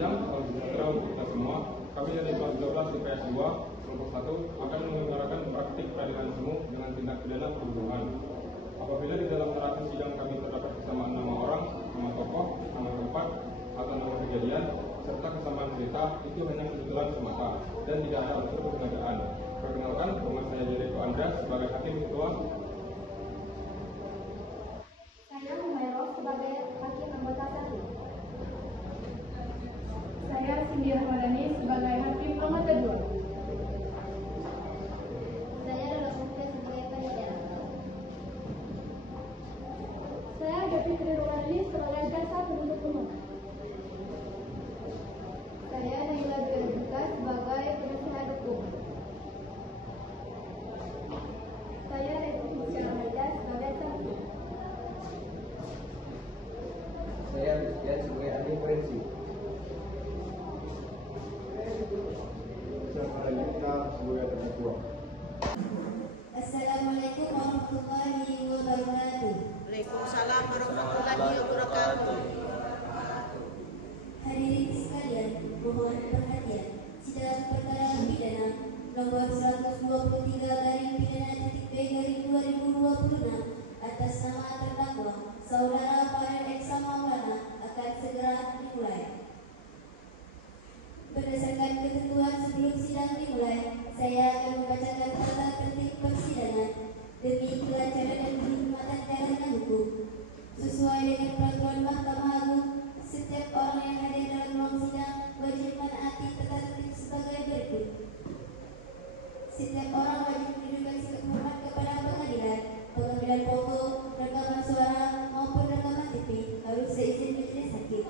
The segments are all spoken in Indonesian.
siang, salam sejahtera untuk kita semua. Kami dari kelas 12 IPS 2, kelompok 1 akan menyelenggarakan praktik peradilan semu dengan tindak pidana perburuan. Apabila di dalam narasi sidang kami terdapat kesamaan nama orang, nama tokoh, nama tempat, atau nama kejadian, serta kesamaan cerita, itu hanya kebetulan semata dan tidak ada unsur kesengajaan. Perkenalkan, nama saya Jericho Andreas sebagai hakim ketua. Saya Humairo sebagai hakim anggota 1. Saya Cindy Rahmadani sebagai hakim anggota 2. Saya Lola Mufti sebagai panitia. Saya Devi Triwani sebagai jaksa penuntut umum. Saya Naila Dwi sebagai penasihat hukum. Saya Reza Hussein sebagai saksi. Saya Rizky sebagai ahli forensik. Saya sebagai terdakwa. Assalamualaikum warahmatullahi wabarakatuh. Waalaikumsalam warahmatullahi wabarakatuh. Hadirin sekalian, mohon perhatian. Sidang perkara pidana nomor 123/pidana-B/2026 atas nama terdakwa Saudara Farel Eksa Maulana akan segera dimulai. Berdasarkan ketentuan sebelum sidang dimulai, saya akan membacakan tata tertib persidangan demi kelancaran dan kehormatan jalannya hukum. Sesuai dengan peraturan Mahkamah Agung, setiap orang yang hadir dalam ruang sidang wajib menaati tata tertib sebagai berikut. Setiap orang wajib menunjukkan sikap hormat kepada pengadilan. Pengambilan foto, rekaman suara maupun rekaman TV harus seizin majelis hakim.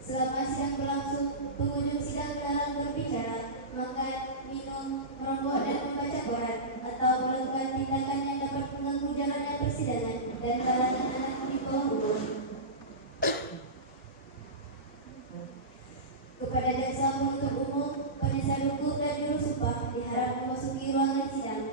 Selama sidang berlangsung, pengunjung sidang dilarang berbicara, makan, minum, merokok, dan membaca koran atau melakukan tindakan yang dapat mengganggu jalannya persidangan dan kalangan anak di bawah umur. Kepada jaksa penuntut umum, penasihat hukum dan juru sumpah diharap memasuki ruangan sidang.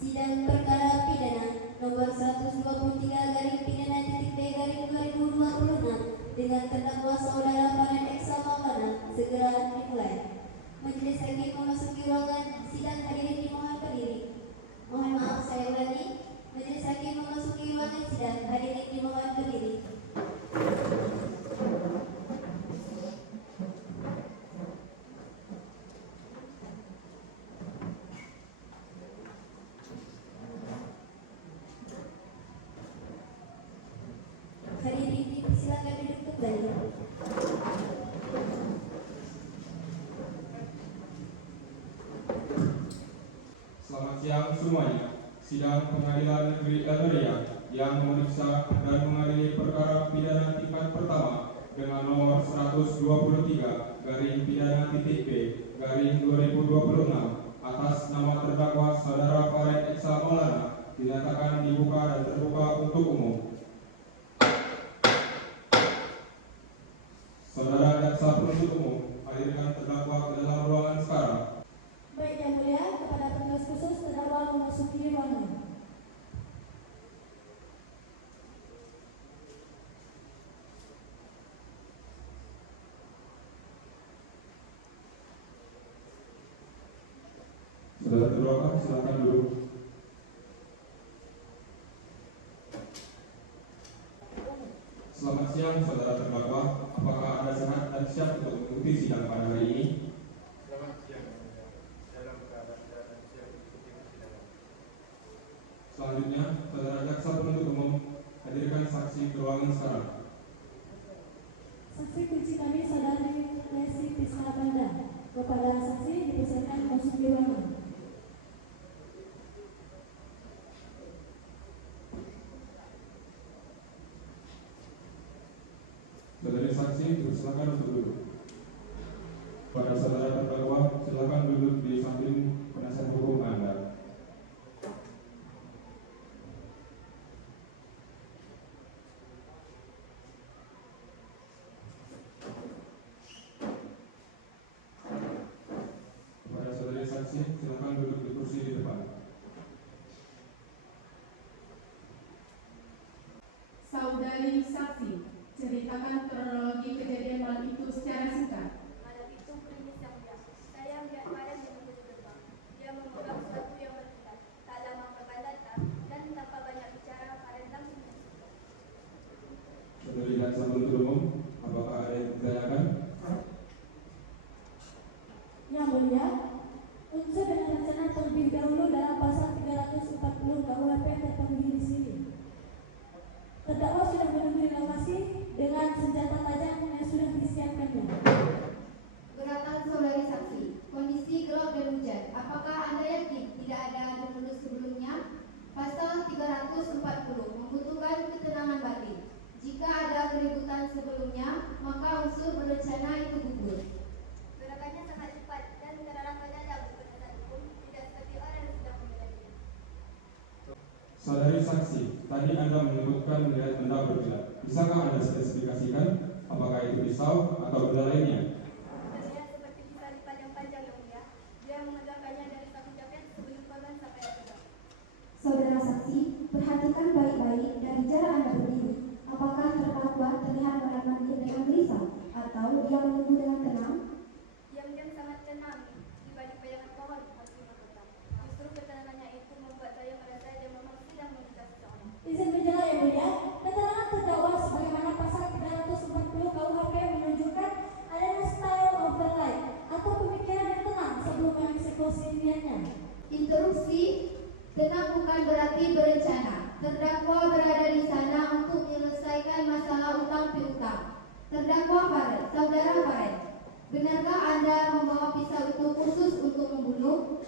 Sidang perkara pidana nomor 123/pidana-B/2026 dengan terdakwa Saudara Farel Eksa Maulana segera dimulai. Majelis hakim memasuki ruangan sidang, hadirin dimohon berdiri. Mohon maaf, saya ulangi. Majelis hakim memasuki ruangan sidang, hadirin dimohon berdiri. Hadirin dipersilakan duduk kembali. Selamat siang semuanya. Sidang Pengadilan Negeri Eldoria yang memeriksa dan mengadili perkara pidana tingkat pertama dengan nomor 123/pidana-B/2026 atas nama terdakwa Saudara Farel Eksa Maulana dinyatakan dibuka dan terbuka untuk umum. Saudara jaksa penuntut umum, hadirkan terdakwa ke dalam ruangan sekarang. Baik yang mulia, kepada petugas khusus terdakwa memasuki ruangan. Saudara terdakwa, silakan duduk. Selamat siang, saudara terdakwa. Apakah Anda sehat dan siap untuk mengikuti sidang pada hari ini? Selamat siang. Dalam keadaan sehat dan siap mengikuti persidangan. Selanjutnya, saudara jaksa penuntut umum, hadirkan saksi ke ruangan sekarang. Saksi kunci kami Saudari Lesti Pisca Banda. Kepada saksi dipersilakan memasuki ruangan. Saudari saksi, silakan untuk duduk. Pada saudara terdakwa, silakan duduk di samping penasihat hukum Anda. Saudari saksi, ceritakan kronologi kejadian malam itu secara singkat. Malam itu klinis yang mulia. Saya melihat Karen menunggu di gerbang. Dia memegang sesuatu yang berkilat. Tak lama Korban datang dan tanpa banyak bicara, Karen langsung masuk. Saudari jaksa penuntut umum, apakah ada yang ditanyakan? Yang mulia, unsur dan rencana terlebih dahulu dalam pasal 340 KUHP terpenuhi di sini. Terdakwa sudah menunggu di lokasi dengan senjata tajam yang sudah disiapkannya. Keberatan saudari saksi, kondisi gelap dan hujan. Apakah Anda yakin tidak ada modus sebelumnya? Pasal 340 membutuhkan ketenangan batin. Jika ada keributan sebelumnya, maka unsur berencana itu gugur. Gerakannya sangat cepat dan kedatangannya dalam keputusan hukum tidak seperti orang yang sedang membelanya. Saudari saksi, tadi Anda menyebutkan melihat benda berkilat. Bisakah Anda spesifikasikan apakah itu pisau atau benda lainnya? Terlihat seperti bisa dipajang-pajang yang mulia. Dia menegakkannya dari saku jaket sebelum korban sampai akhir. Saudara saksi, perhatikan baik-baik dari jarak Anda berdiri. Apakah terdakwa terlihat mondar-mandir dengan gelisah atau dia menunggu dengan tenang? Diam-diam sangat tenang di balik bayangan pohon hakim berkata. Justru ketenangannya itu membuat saya merasa dia memang sedang mengejar seseorang. Izin bicara yang mulia, keterangan terdakwa sebagaimana pasal 340 KUHP menunjukkan adanya style of the life atau pemikiran yang tenang sebelum mengeksekusi niatnya. Interupsi, tenang bukan berarti berencana. Terdakwa berada di sana untuk menyelesaikan masalah utang piutang. Terdakwa Farid, saudara Farid, benarkah Anda membawa pisau itu khusus untuk membunuh?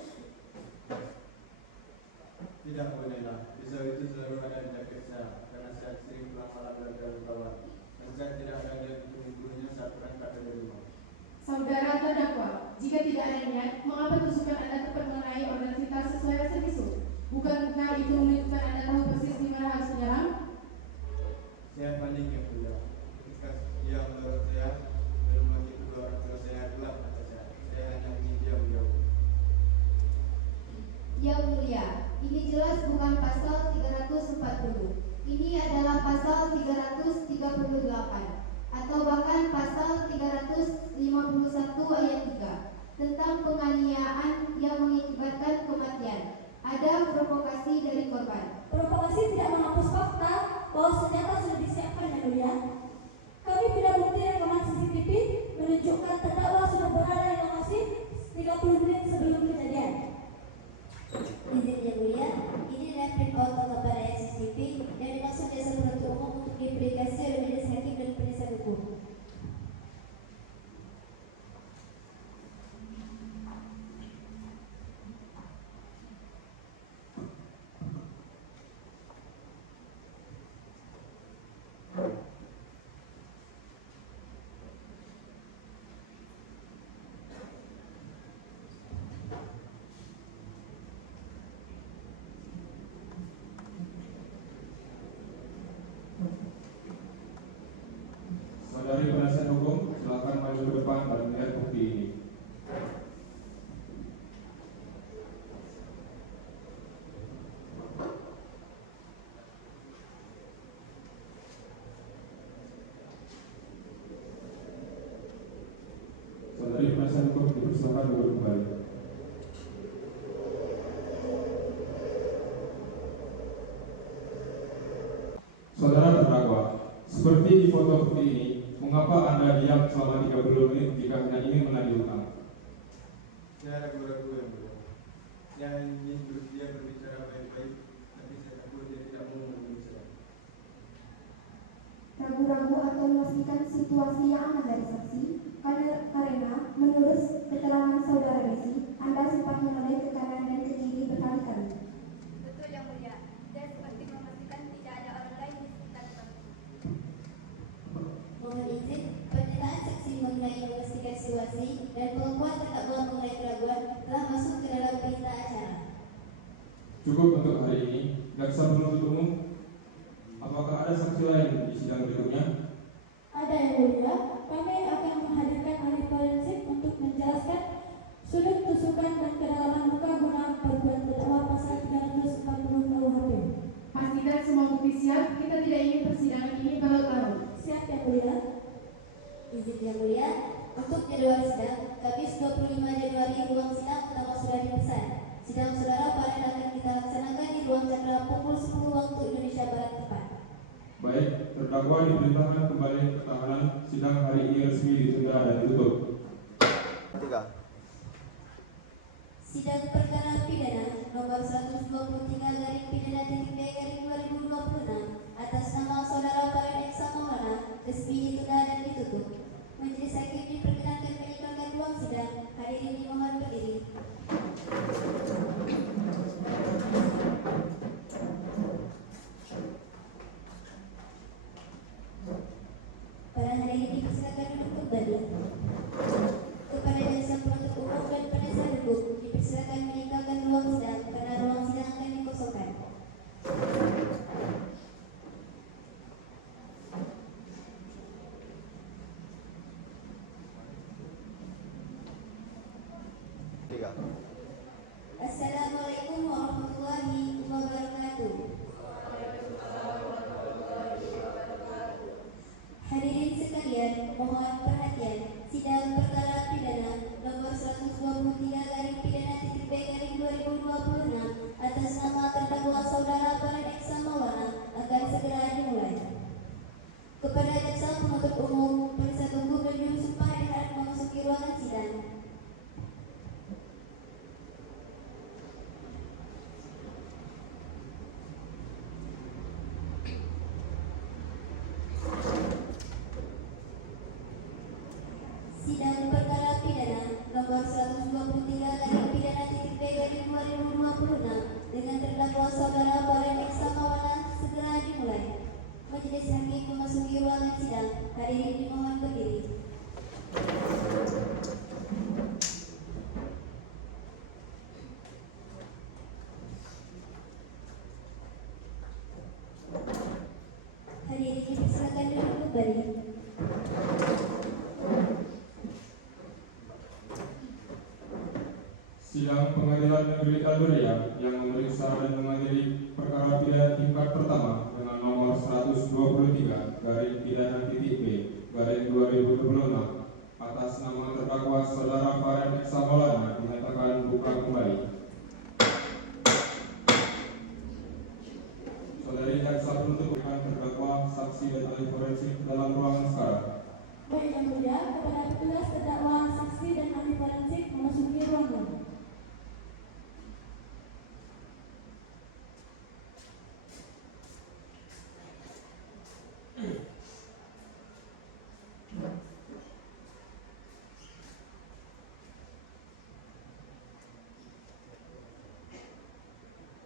Tidak bolehlah. Pisau itu selalu ada di jaket saya karena saya sering pulang malam dan kawan-kawan. Dan saya tidak ada niat untuk membunuhnya saat berangkat dari rumah. Saudara terdakwa, jika tidak ada niat, mengapa tusukan Anda tepat mengenai organ vital sesuai rasa bisu? Bukankah itu menunjukkan Anda tahu persis di mana harus menyerang? Saya panik yang mulia. Ketika dia mendorong saya, belum lagi kedua orang tua saya gelap mata saya. Saya hanya ingin dia menjauh. Yang mulia, ini jelas bukan pasal 340. Ini adalah pasal 338 atau bahkan pasal 351 ayat 3 tentang penganiayaan yang mengakibatkan kematian. Ada provokasi dari korban. Provokasi tidak menghapus fakta bahwa senjata sudah disiapkan yang mulia. Kami punya bukti rekaman CCTV menunjukkan terdakwa sudah berada di lokasi 30 menit sebelum kejadian. Izin yang mulia, ini adalah print foto kepada CCTV yang dimaksud jasa penuntut umum untuk diaplikasi oleh majelis hakim dan penasihat hukum. Saudari penasihat hukum, silakan maju ke depan dan melihat bukti ini. Saudari penasihat hukum dipersilakan duduk kembali. Saudara terdakwa, seperti di foto bukti ini, mengapa Anda diam selama 30 menit jika hanya ingin menagih utang? Saya ragu-ragu yang mulia. Saya ingin dia berbicara baik-baik, tapi saya takut dia tidak mau mendengar saya. Ragu-ragu atau memastikan situasi yang aman dari saksi karena menurut keterangan saudara Desi, Anda sempat menoleh ke kanan dan ke kiri berkali-kali. Betul yang mulia, saya seperti memastikan tidak ada orang lain di sekitar tempat. Mohon izin, pernyataan saksi mengenai memastikan situasi dan pengakuan terdakwa mengenai keraguan telah masuk ke dalam berita acara. Cukup untuk hari ini. Jaksa penuntut umum, apakah ada saksi lain di sidang berikutnya? Ada yang mulia, kami akan menghadirkan ahli forensik untuk menjelaskan sudut tusukan dan kedalaman luka guna perbuatan terdakwa pasal 340 KUHP. Pastikan semua bukti siap, kita tidak ingin persidangan ini Untuk jadwal sidang, Kamis 25 Januari ruang sidang pertama sudah dipesan. Sidang saudara pada akan kita laksanakan di ruang cakra pukul 10 waktu Indonesia Barat tepat. Baik, terdakwa diperintahkan kembali ke tahanan. Sidang hari ini resmi ditunda dan ditutup. 3. Sidang perkara pidana nomor 123/pidana-B/2026 atas nama saudara Farhan Eksa Maulana resmi ditunda dan ditutup. Majelis hakim diperkenankan meninggalkan ruang sidang. Hadirin dimohon berdiri. Para hadirin dipersilakan duduk kembali. Kepada jaksa penuntut umum dan penasihat hukum dipersilakan meninggalkan ruang sidang karena ruang sidang akan dikosongkan. Assalamualaikum warahmatullahi wabarakatuh. Hadirin sekalian, mohon perhatian. Sidang perkara pidana nomor 123/pidana-B/2026 atas nama terdakwa saudara Farhan Eksa Maulana akan segera dimulai. Kepada jaksa penuntut umum, penasihat hukum dan juru sumpah diharap memasuki ruangan sidang. Sidang perkara pidana nomor 123/pidana-B/2026 dengan terdakwa saudara Farhan Eksa Maulana segera dimulai. Majelis hakim memasuki ruangan sidang. Hadirin dimohon berdiri. Hadirin dipersilakan duduk kembali. Sidang Pengadilan Negeri Tandoria yang memeriksa dan mengadili perkara pidana tingkat pertama dengan nomor 123/pidana-B/2026 atas nama terdakwa saudara Farhan Eksa Maulana dinyatakan buka kembali. Saudari jaksa penuntut umum terdakwa, saksi dan ahli forensik dalam ruangan sekarang. Baik yang mulia, kepada petugas terdakwa, saksi dan ahli forensik memasuki ruangan.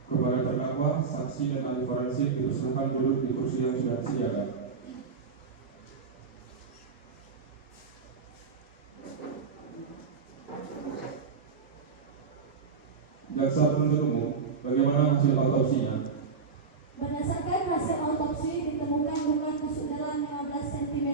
Kepada terdakwa, saksi dan ahli forensik dipersilakan duduk di kursi yang sudah disediakan. Jaksa penuntut umum, bagaimana hasil autopsinya? Berdasarkan hasil autopsi ditemukan luka tusuk dalam 15 cm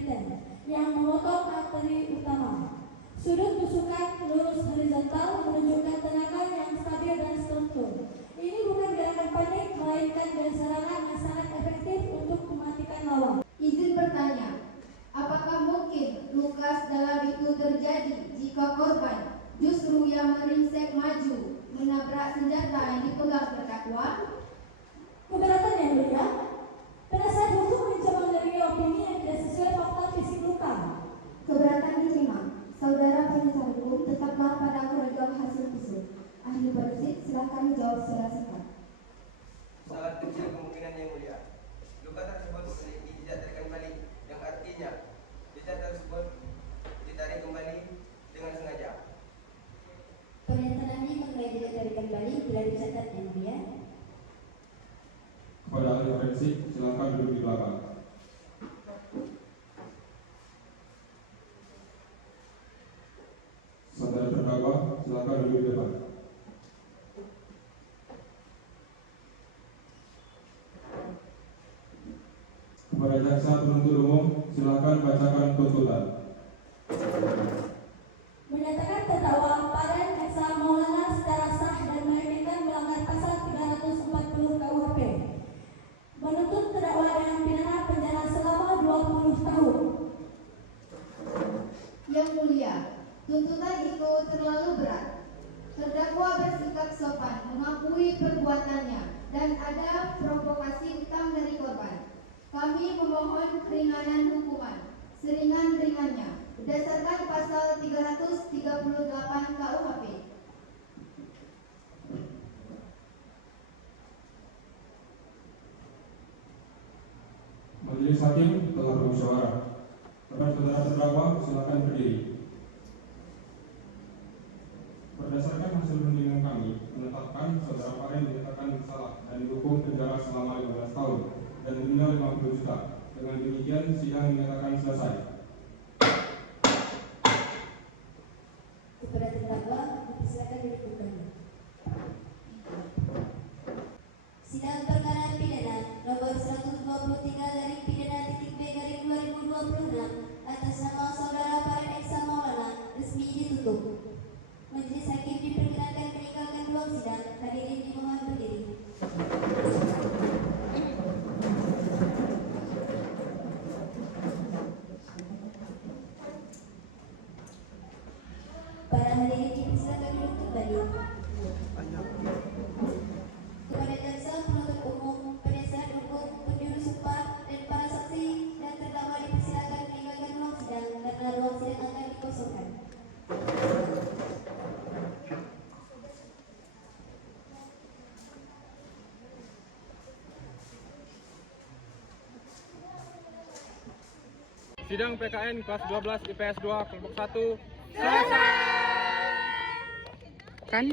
yang memotong arteri utama. Sudut tusukan lurus horizontal menunjukkan tenaga yang stabil dan struktur. Ini bukan gerakan panik, melainkan dari serangan yang sangat efektif untuk mematikan lawan. Izin bertanya, apakah mungkin luka dalam itu terjadi jika korban justru yang meringsek maju menabrak senjata yang dipegang terdakwa? Keberatan yang mulia, penasihat hukum mencoba menerima opini yang tidak sesuai fakta fisik luka. Keberatan diterima. Saudara penasihat hukum tetaplah pada keredam hasil visum. Ahli forensik silakan menjawab secara singkat. Sangat kecil kemungkinan yang mulia. Luka tersebut memiliki jejak tarikan balik yang artinya jejak tersebut ditarik kembali dengan sengaja. Pernyataan ini mengenai jejak tarikan balik telah dicatat yang mulia. Kepada ahli forensik, silakan duduk di belakang. Saudara terdakwa, silakan duduk di depan. Kepada jaksa penuntut umum, silakan bacakan tuntutan. Menyatakan terdakwa Farhan Eksa Maulana secara sah dan meyakinkan melanggar pasal 340 KUHP. Menuntut terdakwa dengan pidana penjara selama 20 tahun. Yang mulia, Kami memohon keringanan hukuman seringan-ringannya berdasarkan pasal 338 KUHP. Majelis Hakim telah bermusyawarah. Kepada saudara terdakwa, silakan berdiri. Berdasarkan hasil perundingan kami, menetapkan saudara Faren dinyatakan bersalah dan dihukum penjara selama 15 tahun dan denda 50 juta. Dengan demikian, sidang dinyatakan selesai. Kepada terdakwa, dipersilakan duduk kembali. Sidang perkara pidana nomor 123/pidana-B/2026 atas nama saudara Faren Eksa Maulana resmi ditutup. Majelis Hakim diperkenankan meninggalkan ruang sidang. Hadirin dimohon berdiri. Para hadirin dipersilakan duduk kembali. Kepada jaksa penuntut umum, penasihat hukum, penjuru sumpah, dan para saksi dan terdakwa dipersilakan meninggalkan ruang sidang karena ruang sidang akan dikosongkan. Sidang PKN kelas 12 IPS 2 kelompok 1 selesai. Kan